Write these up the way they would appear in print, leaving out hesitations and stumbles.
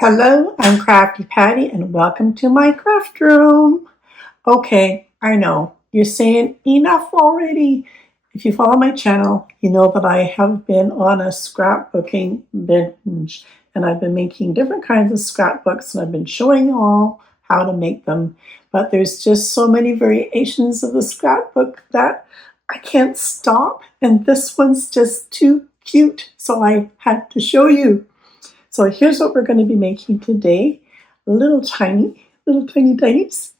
Hello, I'm Crafty Patti and welcome to my craft room. Okay, I know, you're saying enough already. If you follow my channel, you know that I have been on a scrapbooking binge and I've been making different kinds of scrapbooks and I've been showing you all how to make them. But there's just so many variations of the scrapbook that I can't stop, and this one's just too cute, so I had to show you. So here's what we're going to be making today. Little tiny dice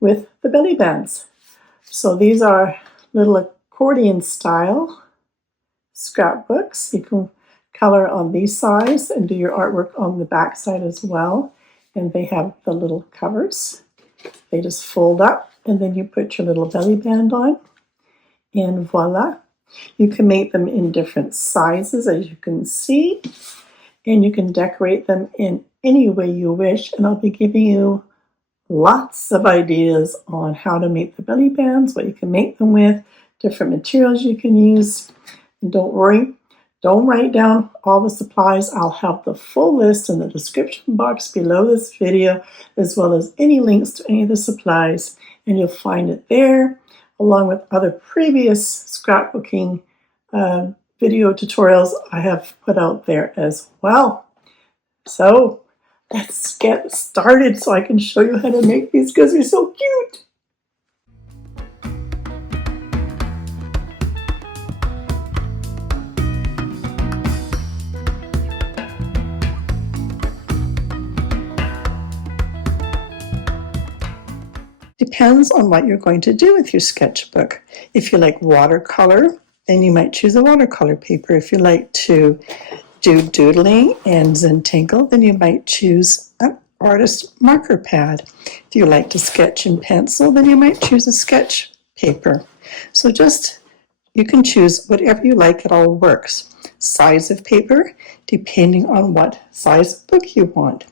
with the belly bands. So these are little accordion style scrapbooks. You can color on these sides and do your artwork on the back side as well. And they have the little covers. They just fold up and then you put your little belly band on. And voila. You can make them in different sizes, as you can see. And you can decorate them in any way you wish. And I'll be giving you lots of ideas on how to make the belly bands, what you can make them with, different materials you can use. And don't worry, don't write down all the supplies. I'll have the full list in the description box below this video, as well as any links to any of the supplies. And you'll find it there, along with other previous scrapbooking video tutorials I have put out there as well. So let's get started so I can show you how to make these because they're so cute. Depends on what you're going to do with your sketchbook. If you like watercolor, then you might choose a watercolor paper. If you like to do doodling and Zentangle, then you might choose an artist marker pad. If you like to sketch in pencil, then you might choose a sketch paper. So you can choose whatever you like, it all works. Size of paper, depending on what size book you want.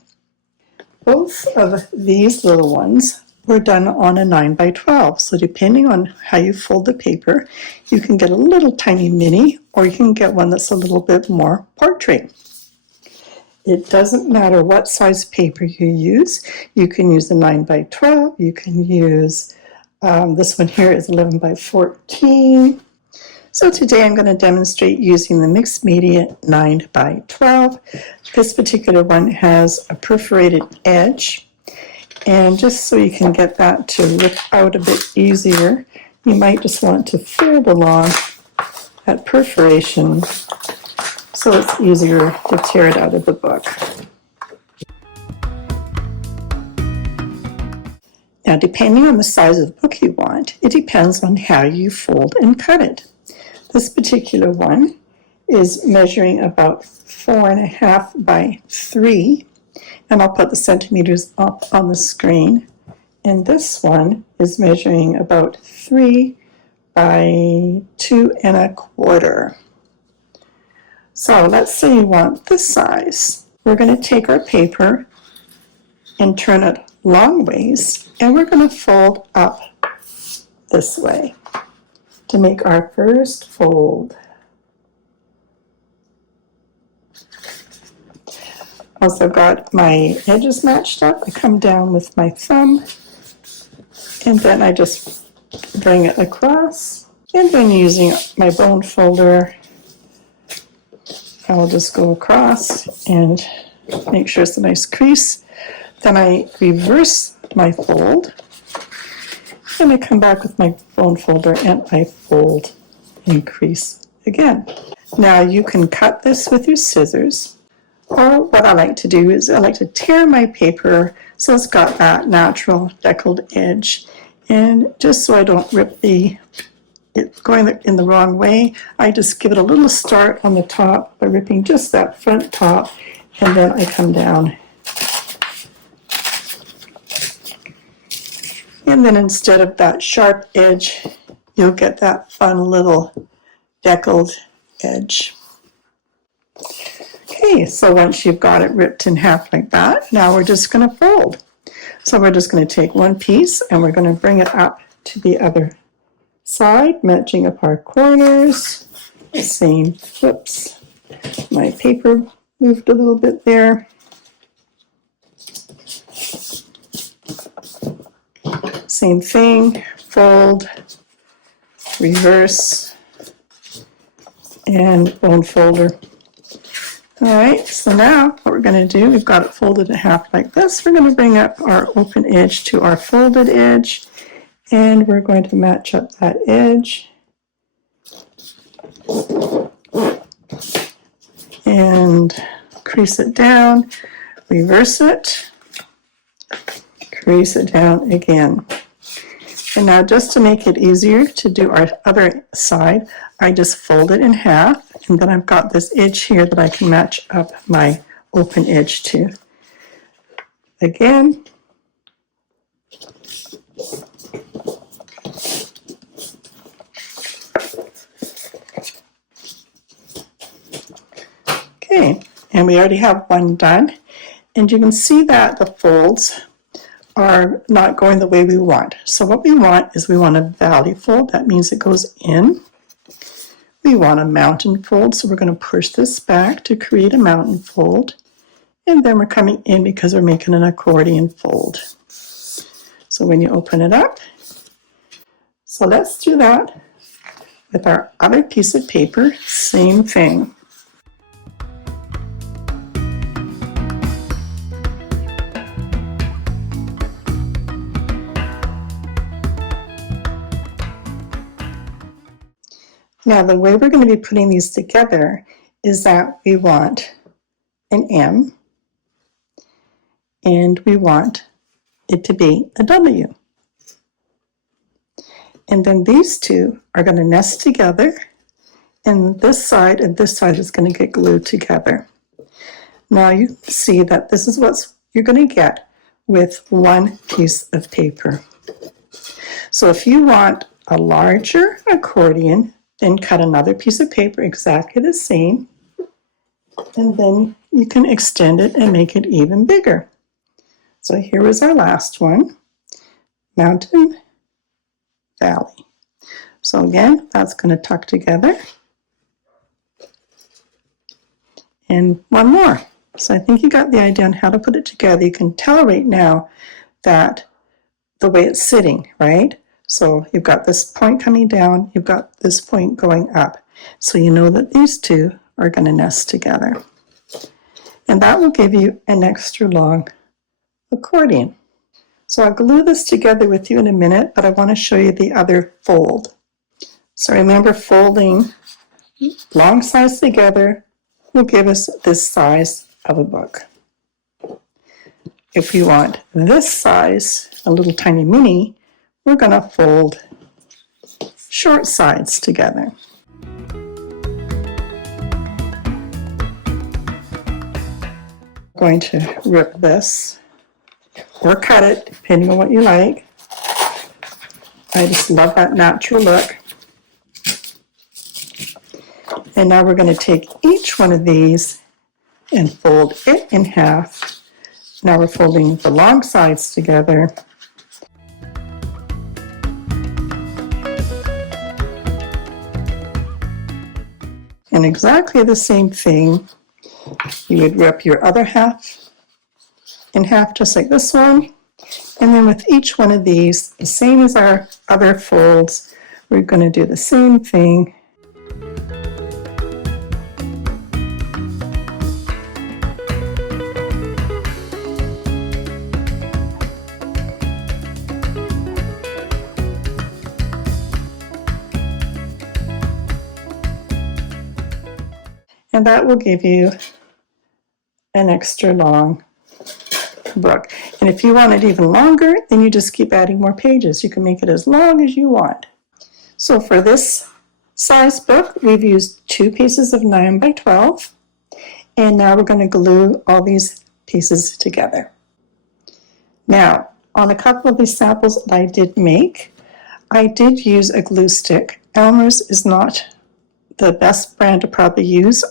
Both of these little ones were done on a 9x12. So depending on how you fold the paper, you can get a little tiny mini, or you can get one that's a little bit more portrait. It doesn't matter what size paper you use. You can use the 9x12. You can use, this one here is 11x14. So today I'm going to demonstrate using the mixed media 9x12. This particular one has a perforated edge. And just so you can get that to rip out a bit easier, you might just want to fold along that perforation so it's easier to tear it out of the book. Now, depending on the size of the book you want, it depends on how you fold and cut it. This particular one is measuring about 4.5 by 3. And I'll put the centimeters up on the screen. And this one is measuring about 3 by 2.25. So let's say you want this size. We're going to take our paper and turn it long ways, and we're going to fold up this way to make our first fold. Once I've got my edges matched up, I come down with my thumb, and then I just bring it across. And then using my bone folder, I'll just go across and make sure it's a nice crease. Then I reverse my fold, and I come back with my bone folder and I fold and crease again. Now you can cut this with your scissors. Or what I like to do is I like to tear my paper so it's got that natural deckled edge. And just so I don't rip it going in the wrong way, I just give it a little start on the top by ripping just that front top, and then I come down. And then instead of that sharp edge, you'll get that fun little deckled edge. Okay, so once you've got it ripped in half like that, now we're just going to fold. So we're just going to take one piece and we're going to bring it up to the other side, matching up our corners. Same, whoops, my paper moved a little bit there. Same thing, fold, reverse, and bone folder. All right, so now what we're going to do, we've got it folded in half like this. We're going to bring up our open edge to our folded edge, and we're going to match up that edge. And crease it down, reverse it, crease it down again. And now just to make it easier to do our other side, I just fold it in half, and then I've got this edge here that I can match up my open edge to. Again, okay, and we already have one done, and you can see that the folds are not going the way we want. So what we want is we want a valley fold. That means it goes in. We want a mountain fold, so we're going to push this back to create a mountain fold. And then we're coming in because we're making an accordion fold. So when you open it up, so let's do that with our other piece of paper, same thing. Now the way we're going to be putting these together is that we want an M and we want it to be a W. And then these two are going to nest together, and this side is going to get glued together. Now you see that this is what you're going to get with one piece of paper. So if you want a larger accordion, then cut another piece of paper exactly the same, and then you can extend it and make it even bigger. So here is our last one, mountain, valley. So again, that's going to tuck together. And one more. So I think you got the idea on how to put it together. You can tell right now that the way it's sitting, right? So you've got this point coming down, you've got this point going up. So you know that these two are going to nest together. And that will give you an extra long accordion. So I'll glue this together with you in a minute, but I want to show you the other fold. So remember, folding long sides together will give us this size of a book. If we want this size, a little tiny mini, we're going to fold short sides together. I'm going to rip this or cut it, depending on what you like. I just love that natural look. And now we're going to take each one of these and fold it in half. Now we're folding the long sides together. And exactly the same thing, you would rip your other half in half just like this one. And then with each one of these, the same as our other folds, we're going to do the same thing. And that will give you an extra long book. And if you want it even longer, then you just keep adding more pages. You can make it as long as you want. So for this size book, we've used 2 pieces of 9 by 12. And now we're going to glue all these pieces together. Now, on a couple of these samples that I did make, I did use a glue stick. Elmer's is not the best brand to probably use.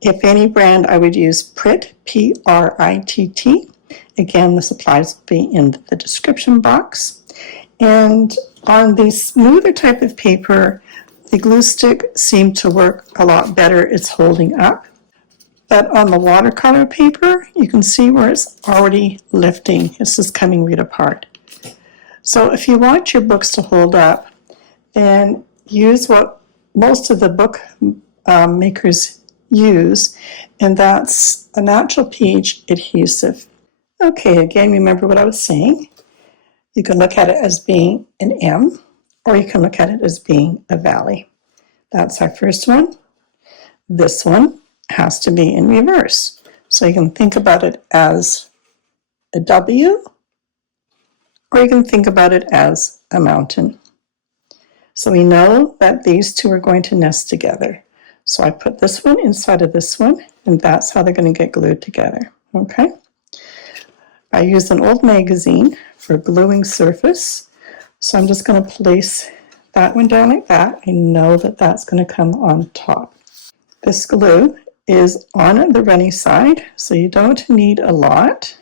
If any brand, I would use Pritt, P-R-I-T-T. Again, the supplies will be in the description box. And on the smoother type of paper, the glue stick seemed to work a lot better. It's holding up. But on the watercolor paper, you can see where it's already lifting. It's just coming right apart. So if you want your books to hold up, then use what most of the book makers use, and that's a natural page adhesive. Okay, again, remember what I was saying. You can look at it as being an M, or you can look at it as being a valley. That's our first one. This one has to be in reverse. So you can think about it as a W, or you can think about it as a mountain. So we know that these two are going to nest together. So I put this one inside of this one, and that's how they're going to get glued together. Okay. I used an old magazine for gluing surface. So I'm just going to place that one down like that. I know that that's going to come on top. This glue is on the runny side, so you don't need a lot.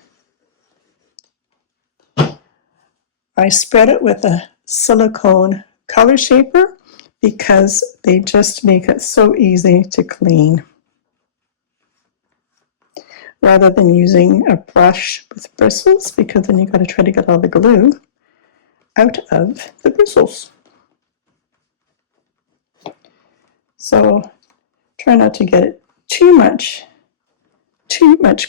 I spread it with a silicone color shaper because they just make it so easy to clean, rather than using a brush with bristles, because then you've got to try to get all the glue out of the bristles. So try not to get too much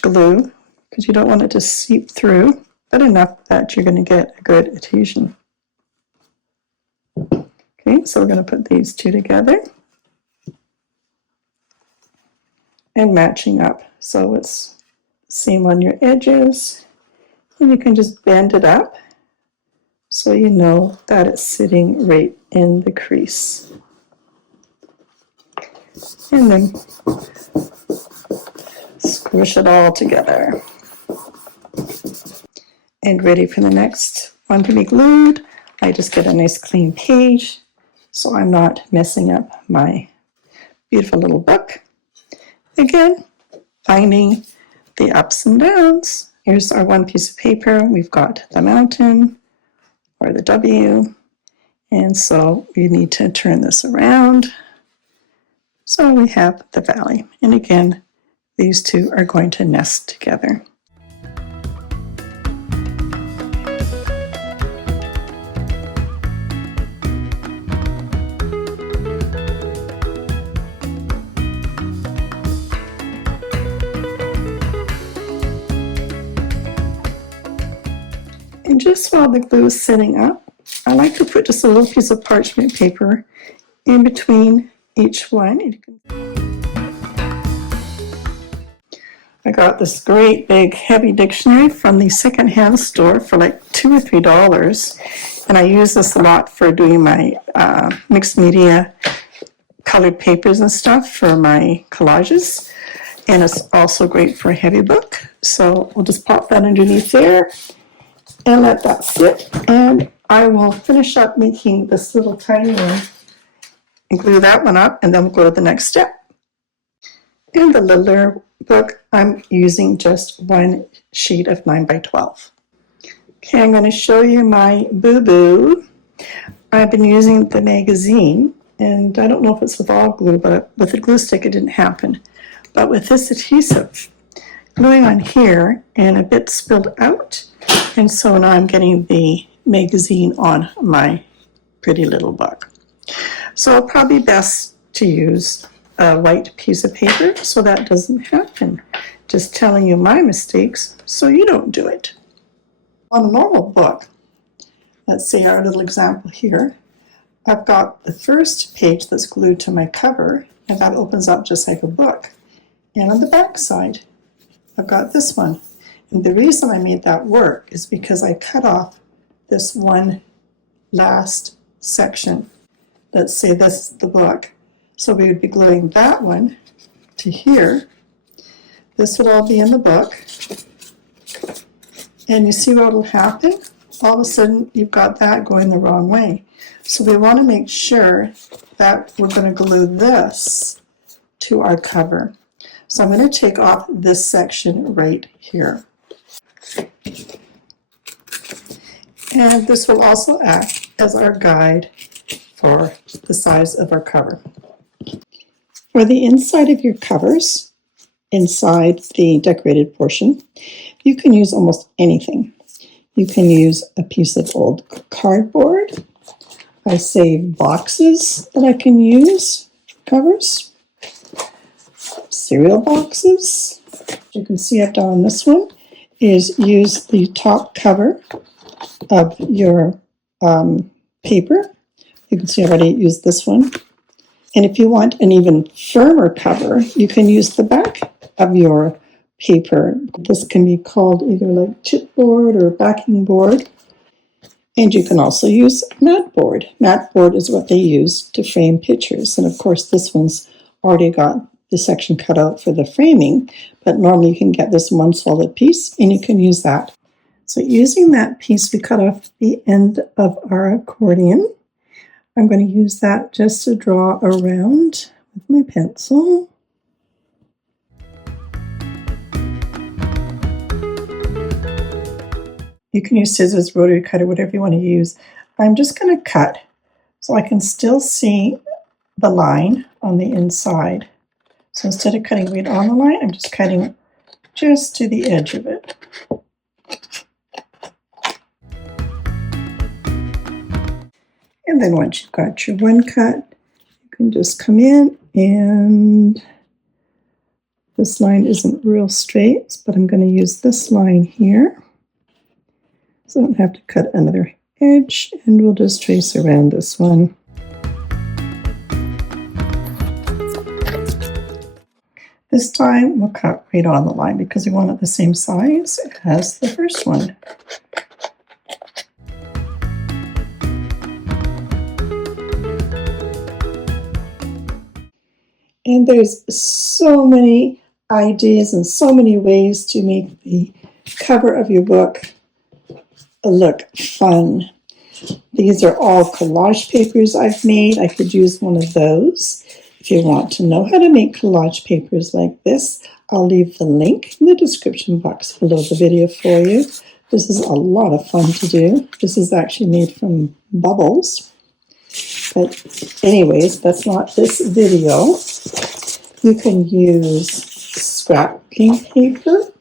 glue, because you don't want it to seep through, but enough that you're going to get a good adhesion. Okay, so we're going to put these two together and matching up. So it's same on your edges, and you can just bend it up so you know that it's sitting right in the crease. And then squish it all together. And ready for the next one to be glued. I just get a nice clean page so I'm not messing up my beautiful little book. Again, finding the ups and downs. Here's our one piece of paper. We've got the mountain or the W, and so we need to turn this around. So we have the valley, and again, these two are going to nest together. And just while the glue is setting up, I like to put just a little piece of parchment paper in between each one. I got this great big heavy dictionary from the secondhand store for like $2 or $3, and I use this a lot for doing my mixed media colored papers and stuff for my collages, and it's also great for a heavy book. So we'll just pop that underneath there and let that sit, and I will finish up making this little tiny one and glue that one up, and then we'll go to the next step. In the littler book, I'm using just one sheet of 9 by 12. Okay, I'm going to show you my boo-boo. I've been using the magazine, and I don't know if it's with all glue, but with the glue stick it didn't happen. But with this adhesive, gluing on here, and a bit spilled out, and so now I'm getting the magazine on my pretty little book. So probably best to use a white piece of paper so that doesn't happen. Just telling you my mistakes so you don't do it. On a normal book, let's say our little example here, I've got the first page that's glued to my cover, and that opens up just like a book. And on the back side, I've got this one. And the reason I made that work is because I cut off this one last section. Let's say this is the book. So we would be gluing that one to here. This would all be in the book. And you see what will happen? All of a sudden, you've got that going the wrong way. So we want to make sure that we're going to glue this to our cover. So I'm going to take off this section right here. And this will also act as our guide for the size of our cover. For the inside of your covers, inside the decorated portion, you can use almost anything. You can use a piece of old cardboard. I save boxes that I can use for covers. Cereal boxes. You can see I've done on this one is use the top cover of your paper. You can see I've already used this one. And if you want an even firmer cover, you can use the back of your paper. This can be called either like chipboard or backing board. And you can also use mat board. Mat board is what they use to frame pictures. And of course, this one's already got the section cut out for the framing, but normally you can get this one solid piece and you can use that. So using that piece, we cut off the end of our accordion. I'm going to use that just to draw around with my pencil. You can use scissors, rotary cutter, whatever you want to use. I'm just going to cut so I can still see the line on the inside. So instead of cutting right on the line, I'm just cutting just to the edge of it. And then once you've got your one cut, you can just come in, and this line isn't real straight, but I'm going to use this line here. So I don't have to cut another edge, and we'll just trace around this one. This time we'll cut right on the line because we want it the same size as the first one. And there's so many ideas and so many ways to make the cover of your book look fun. These are all collage papers I've made. I could use one of those. If you want to know how to make collage papers like this, I'll leave the link in the description box below the video for you. This is a lot of fun to do. This is actually made from bubbles. But anyways, that's not this video. You can use scrapbooking paper.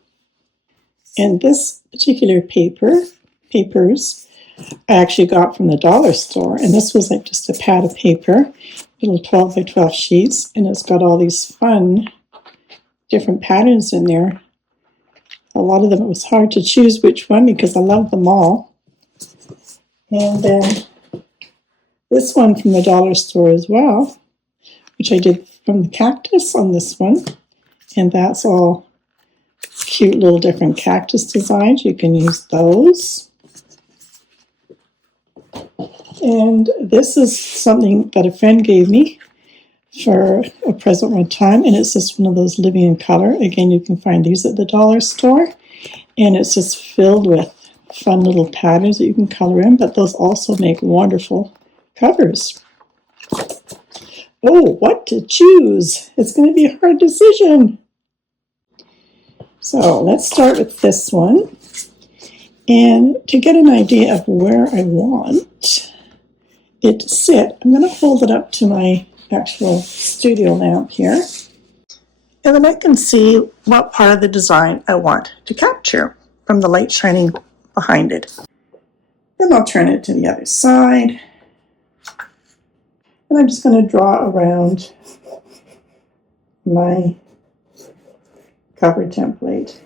And this particular papers, I actually got from the dollar store. And this was like just a pad of paper, little 12 by 12 sheets. And it's got all these fun different patterns in there. A lot of them, it was hard to choose which one because I love them all. And then this one from the dollar store as well, which I did from the cactus on this one. And that's all cute little different cactus designs. You can use those. And this is something that a friend gave me for a present one time. And it's just one of those living in color. Again, you can find these at the dollar store. And it's just filled with fun little patterns that you can color in. But those also make wonderful covers. Oh, what to choose? It's going to be a hard decision. So let's start with this one. And to get an idea of where I want it to sit, I'm going to hold it up to my actual studio lamp here. And then I can see what part of the design I want to capture from the light shining behind it. Then I'll turn it to the other side. And I'm just going to draw around my cover template.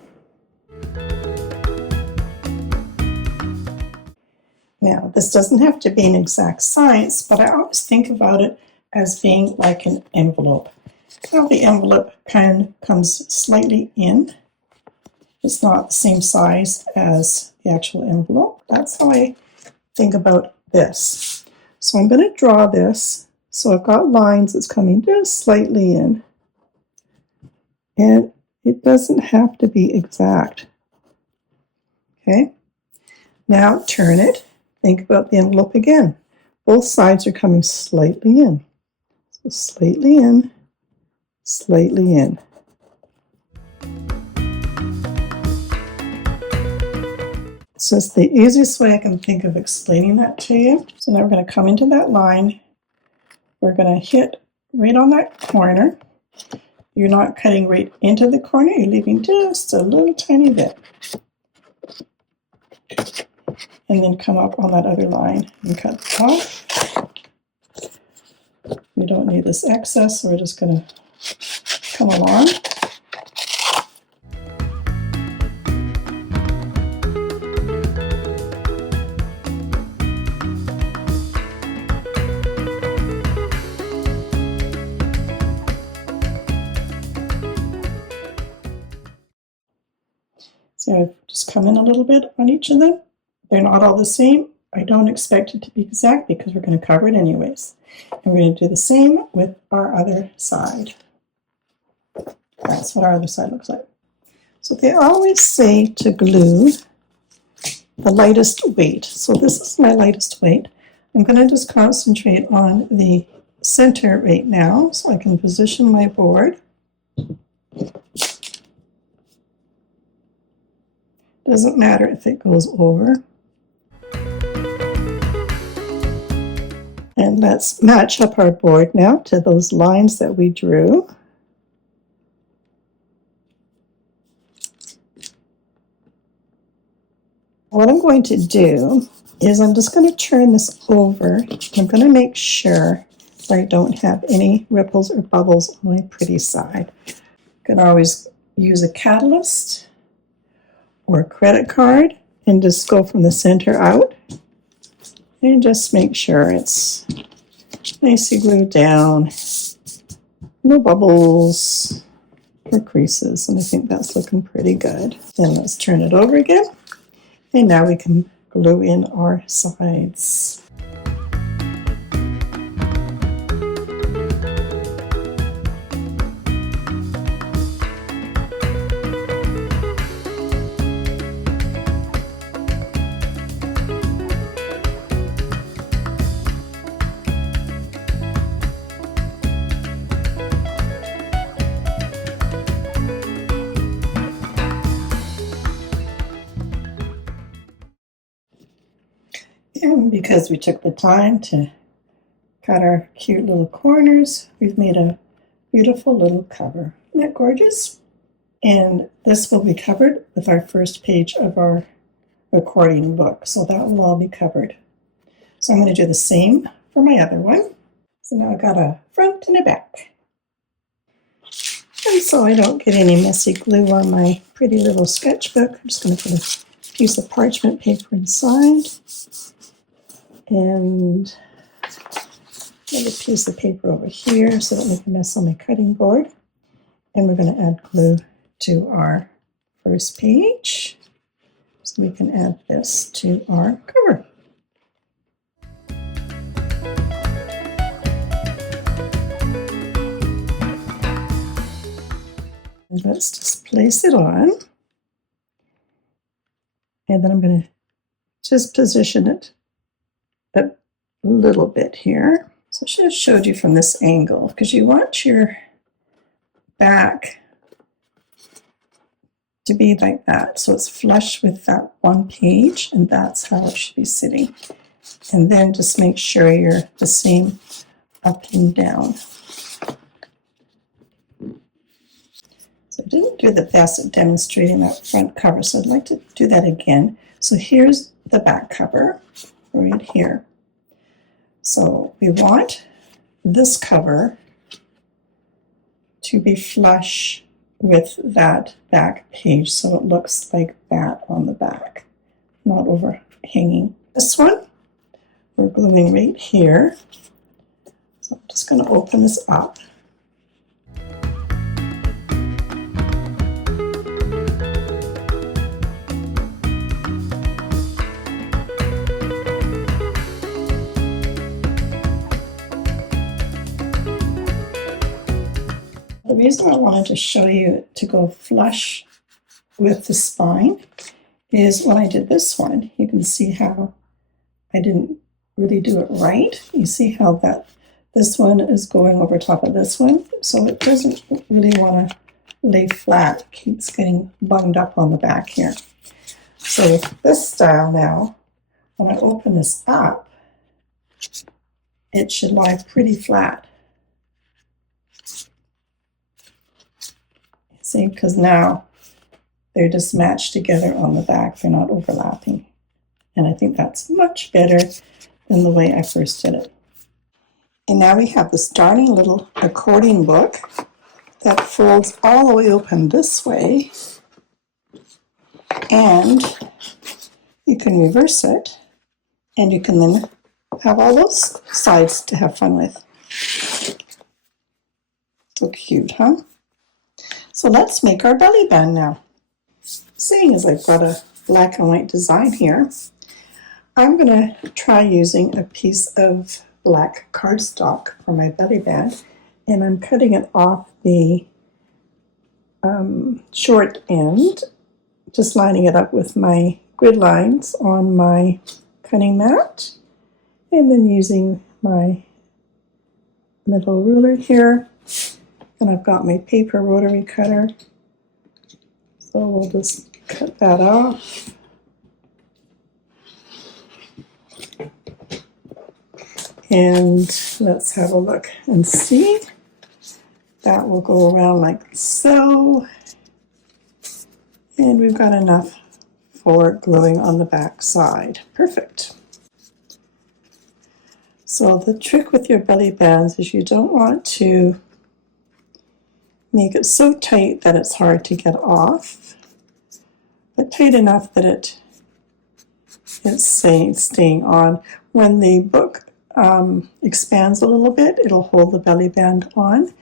Now, this doesn't have to be an exact size, but I always think about it as being like an envelope. Now the envelope kind of comes slightly in. It's not the same size as the actual envelope. That's how I think about this. So I'm going to draw this. So I've got lines that's coming just slightly in. And it doesn't have to be exact. Okay. Now turn it. Think about the envelope again. Both sides are coming slightly in. So slightly in, slightly in. It's just the easiest way I can think of explaining that to you. So now we're going to come into that line. We're going to hit right on that corner. You're not cutting right into the corner. You're leaving just a little tiny bit. and then come up on that other line and cut off. We don't need this excess, so we're just going to come along. So I've just come in a little bit on each of them. They're not all the same. I don't expect it to be exact because we're going to cover it anyways. And we're going to do the same with our other side. That's what our other side looks like. So they always say to glue the lightest weight. So this is my lightest weight. I'm going to just concentrate on the center right now so I can position my board. Doesn't matter if it goes over. And let's match up our board now to those lines that we drew. What I'm going to do is I'm just going to turn this over. I'm going to make sure that I don't have any ripples or bubbles on my pretty side. You can always use a catalyst or a credit card and just go from the center out and just make sure it's nicely glued down, no bubbles or creases, and I think that's looking pretty good. Then let's turn it over again, and now we can glue in our sides. And because we took the time to cut our cute little corners, we've made a beautiful little cover. Isn't that gorgeous? And this will be covered with our first page of our accordion book. So that will all be covered. So I'm going to do the same for my other one. So now I've got a front and a back. And so I don't get any messy glue on my pretty little sketchbook, I'm just going to put a piece of parchment paper inside. And another piece of paper over here so I don't make a mess on my cutting board. And we're going to add glue to our first page so we can add this to our cover. And let's just place it on. And then I'm going to just position it a little bit here. So I should have showed you from this angle because you want your back to be like that. So it's flush with that one page, and that's how it should be sitting. And then just make sure you're the same up and down. So I didn't do the best at demonstrating that front cover, so I'd like to do that again. So here's the back cover right here. So we want this cover to be flush with that back page so it looks like that on the back, not overhanging. This one we're gluing right here. So I'm just going to open this up. The reason I wanted to show you to go flush with the spine is when I did this one, you can see how I didn't really do it right. You see how that this one is going over top of this one, so it doesn't really want to lay flat. It keeps getting bunged up on the back here. So with this style now, when I open this up, it should lie pretty flat. See, because now they're just matched together on the back. They're not overlapping And I think that's much better than the way I first did it. And now we have this darling little accordion book that folds all the way open this way, and you can reverse it, and you can then have all those sides to have fun with. So cute, huh? So let's make our belly band now. Seeing as I've got a black and white design here, I'm going to try using a piece of black cardstock for my belly band, and I'm cutting it off the short end, just lining it up with my grid lines on my cutting mat, and then using my middle ruler here. And I've got my paper rotary cutter, so we'll just cut that off. And let's have a look and see. That will go around like so. And we've got enough for gluing on the back side. Perfect. So the trick with your belly bands is you don't want to make it so tight that it's hard to get off, but tight enough that it's staying on. When the book expands a little bit, it'll hold the belly band on.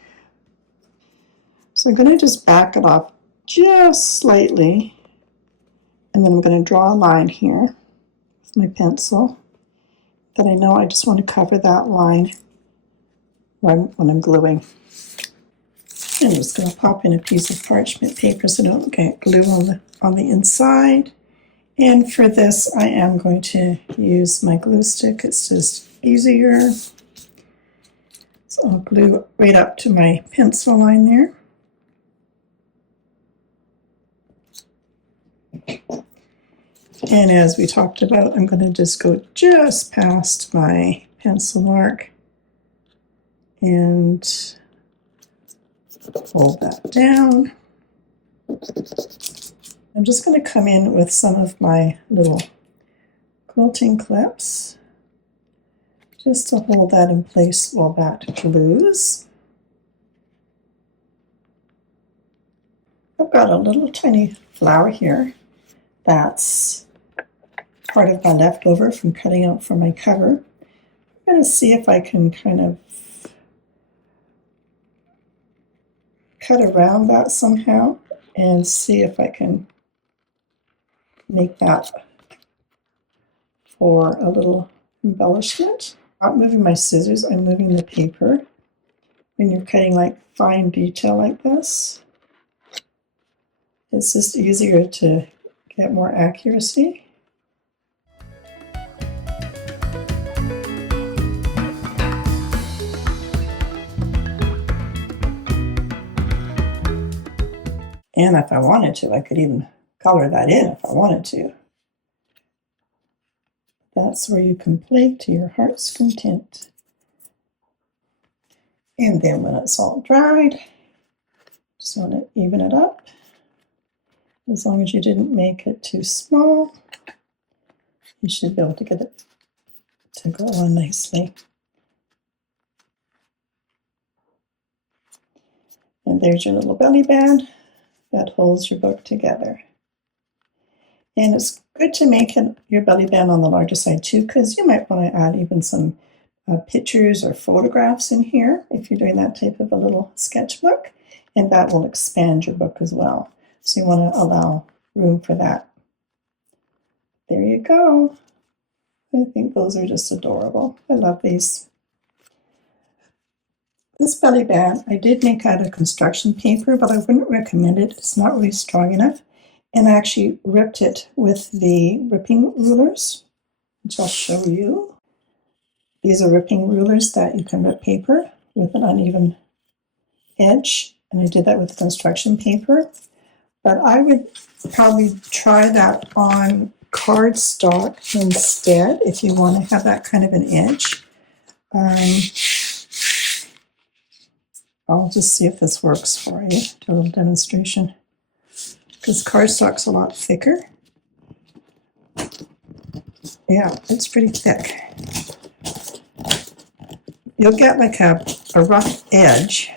So I'm going to just back it off just slightly, and then I'm going to draw a line here with my pencil that I know I just want to cover that line when I'm gluing. And I'm just going to pop in a piece of parchment paper so I don't get glue on the inside. And for this, I am going to use my glue stick. It's just easier. So I'll glue right up to my pencil line there. And as we talked about, I'm going to just go just past my pencil mark and fold that down. I'm just going to come in with some of my little quilting clips just to hold that in place while that glues. I've got a little tiny flower here that's part of my leftover from cutting out for my cover. I'm going to see if I can kind of cut around that somehow and see if I can make that for a little embellishment. Not moving my scissors, I'm moving the paper. When you're cutting like fine detail like this, it's just easier to get more accuracy. And if I wanted to, I could even color that in if I wanted to. That's where you can play to your heart's content. And then when it's all dried, just want to even it up. As long as you didn't make it too small, you should be able to get it to go on nicely. And there's your little belly band that holds your book together. And it's good to make your belly band on the larger side too, because you might want to add even some pictures or photographs in here if you're doing that type of a little sketchbook, and that will expand your book as well. So you want to allow room for that. There you go. I think those are just adorable. I love these. This belly band I did make out of construction paper, but I wouldn't recommend it. It's not really strong enough. And I actually ripped it with the ripping rulers, which I'll show you. These are ripping rulers that you can rip paper with an uneven edge. And I did that with construction paper. But I would probably try that on cardstock instead if you want to have that kind of an edge. I'll just see if this works for you. Do a little demonstration. Because cardstock's a lot thicker. Yeah, it's pretty thick. You'll get like a rough edge,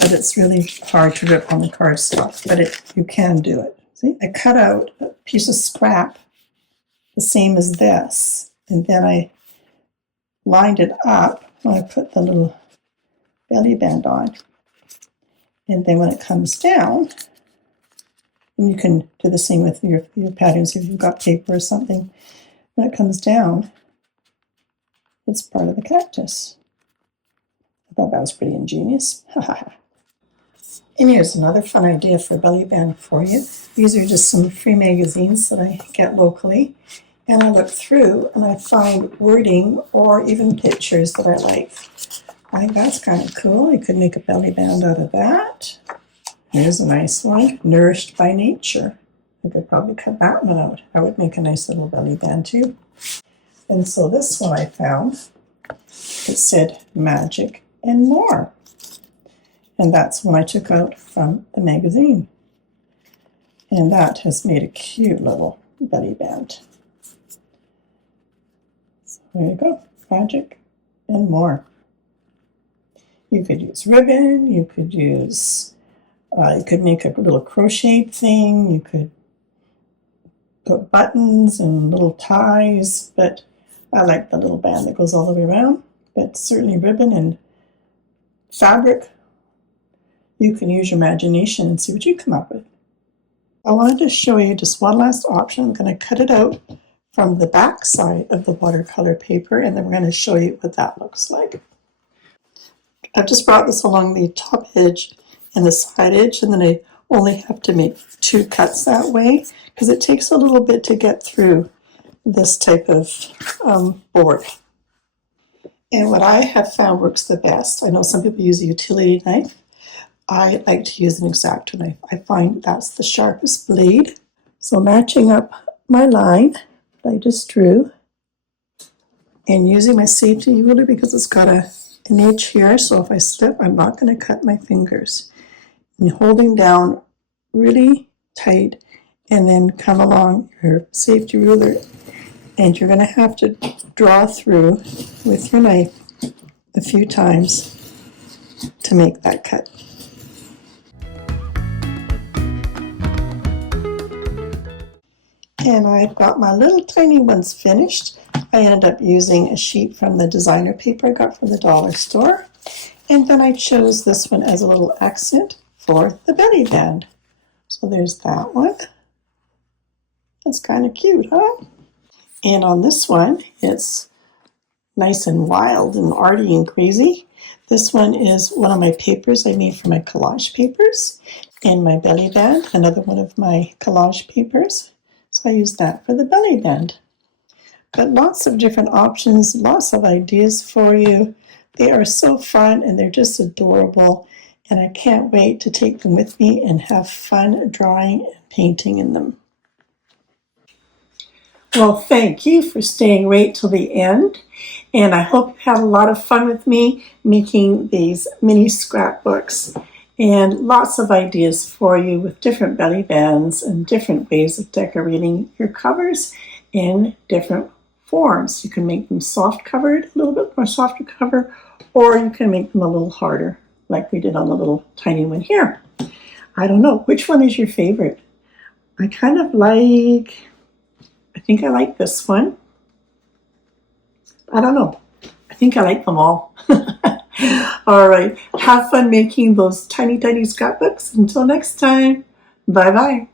but it's really hard to rip on the cardstock, but you can do it. See, I cut out a piece of scrap the same as this, and then I lined it up when I put the little belly band on. And then when it comes down, and you can do the same with your patterns if you've got paper or something, when it comes down, it's part of the cactus. I thought that was pretty ingenious. And here's another fun idea for a belly band for you. These are just some free magazines that I get locally. And I look through and I find wording or even pictures that I like. I think that's kind of cool. I could make a belly band out of that. Here's a nice one, Nourished by Nature. I could probably cut that one out. That would make a nice little belly band too. And so this one I found, it said Magic and More. And that's one I took out from the magazine. And that has made a cute little belly band. So there you go, Magic and More. You could use ribbon, you could use, you could make a little crocheted thing, you could put buttons and little ties, but I like the little band that goes all the way around. But certainly ribbon and fabric, you can use your imagination and see what you come up with. I wanted to show you just one last option. I'm going to cut it out from the back side of the watercolor paper, and then we're going to show you what that looks like. I've just brought this along the top edge and the side edge, and then I only have to make 2 cuts that way because it takes a little bit to get through this type of board. And what I have found works the best, I know some people use a utility knife. I like to use an X-Acto knife. I find that's the sharpest blade. So matching up my line that I just drew and using my safety ruler because it's got an edge here, so if I slip, I'm not going to cut my fingers. And holding down really tight and then come along your safety ruler, and you're going to have to draw through with your knife a few times to make that cut. And I've got my little tiny ones finished. I ended up using a sheet from the designer paper I got from the dollar store. And then I chose this one as a little accent for the belly band. So there's that one. That's kind of cute, huh? And on this one, it's nice and wild and arty and crazy. This one is one of my papers I made for my collage papers. And my belly band, another one of my collage papers. So I used that for the belly band. But lots of different options, lots of ideas for you. They are so fun and they're just adorable. And I can't wait to take them with me and have fun drawing and painting in them. Well, thank you for staying right till the end. And I hope you had a lot of fun with me making these mini scrapbooks. And lots of ideas for you with different belly bands and different ways of decorating your covers in different forms. You can make them soft covered, a little bit more softer cover, or you can make them a little harder, like we did on the little tiny one here. I don't know, which one is your favorite? I kind of like, I think I like this one. I don't know. I think I like them all. All right. Have fun making those tiny, tiny scrapbooks. Until next time. Bye-bye.